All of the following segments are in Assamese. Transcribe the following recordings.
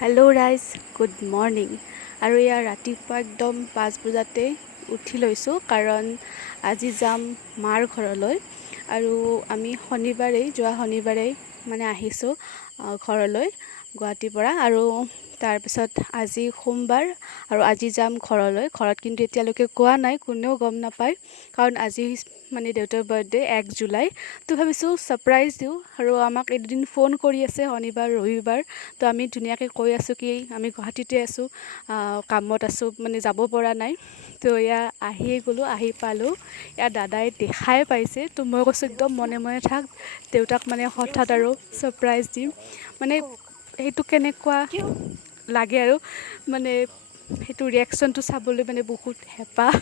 হেল্ল' ৰাইজ, গুড মৰ্ণিং। আৰু ইয়াৰ ৰাতিপুৱা একদম 5 বজাতে উঠি লৈছোঁ, কাৰণ আজি যাম মাৰ ঘৰলৈ। আৰু আমি যোৱা শনিবাৰেই মানে আহিছোঁ ঘৰলৈ গুৱাহাটীৰ পৰা। আৰু তাৰপিছত আজি সোমবাৰ আৰু আজি যাম ঘৰলৈ। ঘৰত কিন্তু এতিয়ালৈকে কোৱা নাই, কোনেও গম নাপায়, কাৰণ আজি মানে দেউতাৰ বাৰ্থডে 1 জুলাই। তো ভাবিছোঁ ছাৰপ্ৰাইজ দিওঁ। আৰু আমাক এদিন ফোন কৰি আছে শনিবাৰ ৰবিবাৰ, তো আমি ধুনীয়াকৈ কৈ আছোঁ কি আমি গুৱাহাটীতে আছোঁ, কামত আছোঁ, মানে যাব পৰা নাই। তো এয়া আহিয়ে গ'লোঁ, আহি পালোঁ। ইয়াৰ দাদাই দেখাই পাইছে, তো মই কৈছোঁ একদম মনে মনে থাক, দেউতাক মানে হঠাৎ আৰু ছাৰপ্ৰাইজ দিম। মানে সেইটো কেনেকুৱা লাগে আৰু মানে সেইটো ৰিয়েকশ্যনটো চাবলৈ মানে বহুত হেঁপাহ,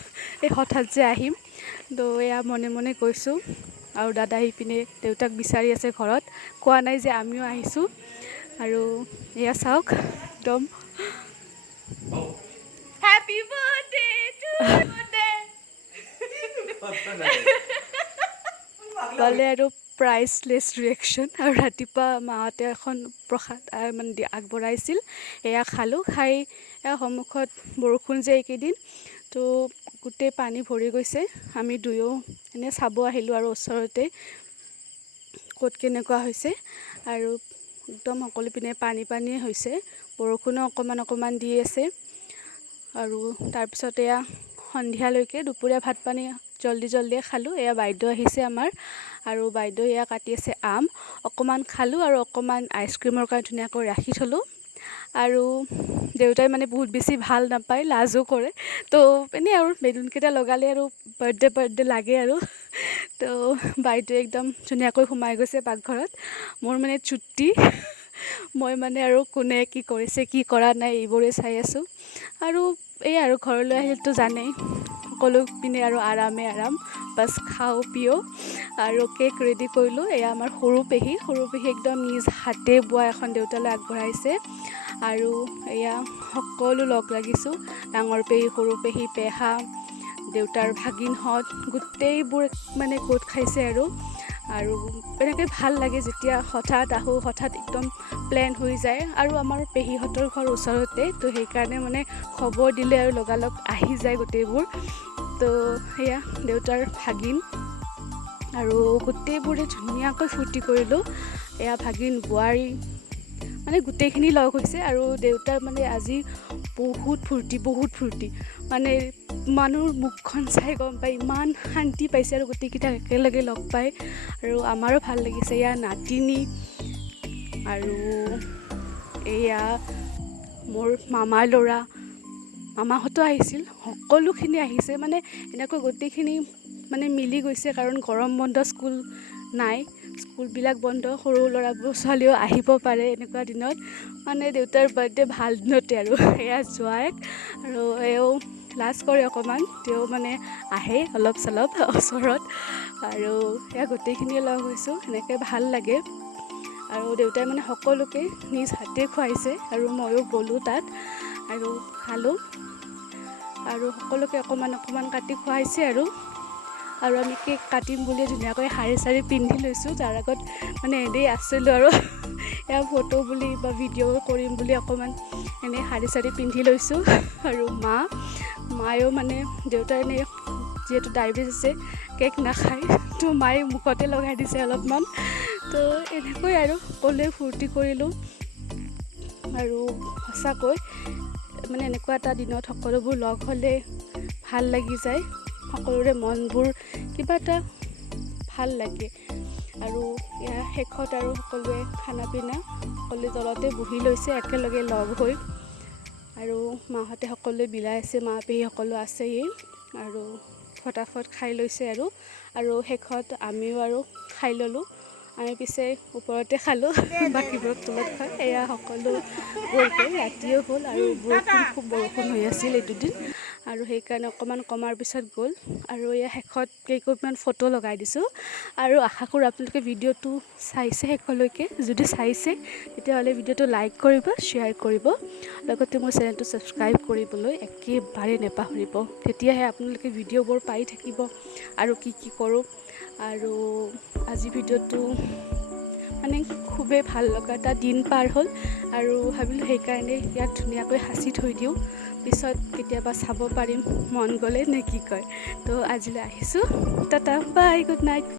এই হঠাৎ যে আহিম। তো এয়া মনে মনে কৈছোঁ। আৰু দাদা আহি পিনে দেউতাক বিচাৰি আছে ঘৰত, কোৱা নাই যে আমিও আহিছোঁ। আৰু এয়া চাওক, একদম হেপী বাৰ্থডে টু ক'লে আৰু প্ৰাইচলেছ ৰিয়েকশ্যন। আৰু ৰাতিপুৱা মাহঁতে এখন প্ৰসাদ মানে আগবঢ়াইছিল, এয়া খালোঁ। খাই এয়া সন্মুখত বৰষুণ যে এইকেইদিন, তো গোটেই পানী ভৰি গৈছে। আমি দুয়ো এনেই চাব আহিলোঁ আৰু ওচৰতে ক'ত কেনেকুৱা হৈছে। আৰু একদম সকলো পিনে পানীয়ে হৈছে, বৰষুণো অকণমান দি আছে। আৰু তাৰপিছত এয়া সন্ধিয়ালৈকে দুপৰীয়া ভাত পানী জল্দিয়ে খালোঁ। এয়া বাইদেউ আহিছে আমাৰ, আৰু বাইদেউ এয়া কাটি আছে আম, অকণমান খালোঁ। আৰু অকণমান আইচক্ৰীমৰ কাৰণে ধুনীয়াকৈ ৰাখি থ'লোঁ। আৰু দেউতাই মানে বহুত বেছি ভাল নাপায়, লাজো কৰে। তো এনেই আৰু বেলুনকেইটা লগালে আৰু বাৰ্থডে লাগে আৰু। তো বাইদেৱে একদম ধুনীয়াকৈ সোমাই গৈছে পাকঘৰত। মোৰ মানে ছুটি, মই মানে আৰু কোনে কি কৰিছে কি কৰা নাই এইবোৰে চাই আছোঁ। আৰু এই আৰু ঘৰলৈ আহিলেতো জানেই, সকলো পিনে আৰু আৰাম, বাছ খাওঁ পিওঁ। আৰু কেক ৰেডি কৰিলোঁ। এয়া আমাৰ সৰু পেহী একদম নিজ হাতে বোৱা এখন দেউতালৈ আগবঢ়াইছে। আৰু এয়া সকলো লগ লাগিছোঁ, ডাঙৰ পেহী, সৰু পেহী, পেহা, দেউতাৰ ভাগিনহঁত, গোটেইবোৰ মানে গোট খাইছে। আৰু এনেকৈ ভাল লাগে যেতিয়া হঠাৎ আহোঁ, হঠাৎ একদম প্লেন হৈ যায়। আৰু আমাৰ পেহীহঁতৰ ঘৰ ওচৰতে, তো সেইকাৰণে মানে খবৰ দিলে আৰু লগালগ আহি যায় গোটেইবোৰ। তো সেয়া দেউতাৰ ভাগিন, আৰু গোটেইবোৰে ধুনীয়াকৈ ফূৰ্তি কৰিলোঁ। এয়া ভাগিন, বোৱাৰী, মানে গোটেইখিনি লগ হৈছে। আৰু দেউতাৰ মানে আজি বহুত ফূৰ্তি, মানে মানুহৰ মুখখন চাই গম পায়, ইমান শান্তি পাইছে আৰু গোটেইকেইটাক একেলগে লগ পাই। আৰু আমাৰো ভাল লাগিছে। এয়া নাতিনী, আৰু এয়া মোৰ মামাৰ ল'ৰা, মামাহঁতো আহিছিল, সকলোখিনি আহিছে। মানে এনেকৈ গোটেইখিনি মানে মিলি গৈছে, কাৰণ গৰম বন্ধ, স্কুল নাই, স্কুলবিলাক বন্ধ, সৰু ছোৱালীও আহিব পাৰে এনেকুৱা দিনত। মানে দেউতাৰ বাৰ্থডে ভাল দিনতে আৰু। এয়া জোঁৱায়েক, আৰু এওঁ লাজ কৰে অকণমান, তেওঁ মানে আহে অলপ চলপ ওচৰত। আৰু এয়া গোটেইখিনিয়ে লগ হৈছোঁ, সেনেকৈ ভাল লাগে। আৰু দেউতাই মানে সকলোকে নিজ হাতে খুৱাইছে, আৰু ময়ো গ'লোঁ তাত আৰু খালোঁ। আৰু সকলোকে অকণমান কাটি খুৱাইছে। আৰু আমি কেক কাটিম বুলি ধুনীয়াকৈ শাৰী চাৰী পিন্ধি লৈছোঁ। তাৰ আগত মানে এনেই আছিলোঁ আৰু এয়া ফটো বুলি বা ভিডিঅ' কৰিম বুলি অকণমান এনেই শাৰী চাৰী পিন্ধি লৈছোঁ। আৰু মায়েও মানে দেউতাৰ এনেই যিহেতু ডায়েবেটিছ আছে, কেক নাখায়, তো মায়ে মুখতে লগাই দিছে অলপমান। তো এনেকৈ আৰু সকলোৱে ফূৰ্তি কৰিলোঁ। আৰু সঁচাকৈ মানে এনেকুৱা এটা দিনত সকলোবোৰ লগ হ'লে ভাল লাগি যায়, সকলোৰে মনবোৰ কিবা এটা ভাল লাগে। আৰু ইয়াৰ শেষত আৰু সকলোৱে খানা পিনা সকলোৱে তলতে বহি লৈছে একেলগে লগ হৈ। আৰু মাহঁতে সকলোৱে বিলাই আছে, মা পেহী সকলো আছেই, আৰু ফটাফট খাই লৈছে। আৰু শেষত আমিও আৰু খাই ল'লোঁ। আমি পিছে ওপৰতে খালোঁ, বাকীবোৰক তলত খায়। এয়া সকলো গৈ ৰাতিও হ'ল, আৰু খুব বৰষুণ হৈ আছিল এই দুদিন, আৰু সেইকাৰণে অকণমান কমাৰ পিছত গ'ল। আৰু এয়া শেষত কেইকপমান ফটো লগাই দিছোঁ। আৰু আশা কৰোঁ আপোনালোকে ভিডিঅ'টো চাইছে শেষলৈকে। যদি চাইছে তেতিয়াহ'লে ভিডিঅ'টো লাইক কৰিব, শ্বেয়াৰ কৰিব, লগতে মোৰ চেনেলটো ছাবস্ক্ৰাইব কৰিবলৈ একেবাৰে নেপাহৰিব। তেতিয়াহে আপোনালোকে ভিডিঅ'বোৰ পাই থাকিব, আৰু কি কৰোঁ। আৰু আজি ভিডিঅ'টো মানে খুবেই ভাল লগা এটা দিন পাৰ হ'ল আৰু ভাবিলোঁ সেইকাৰণে ইয়াত ধুনীয়াকৈ সাঁচি থৈ দিওঁ, পিছত কেতিয়াবা চাব পাৰিম মন গ'লে নে কি কয়। তো আজিলৈ আহিছোঁ, টাটা বাই, গুড নাইট।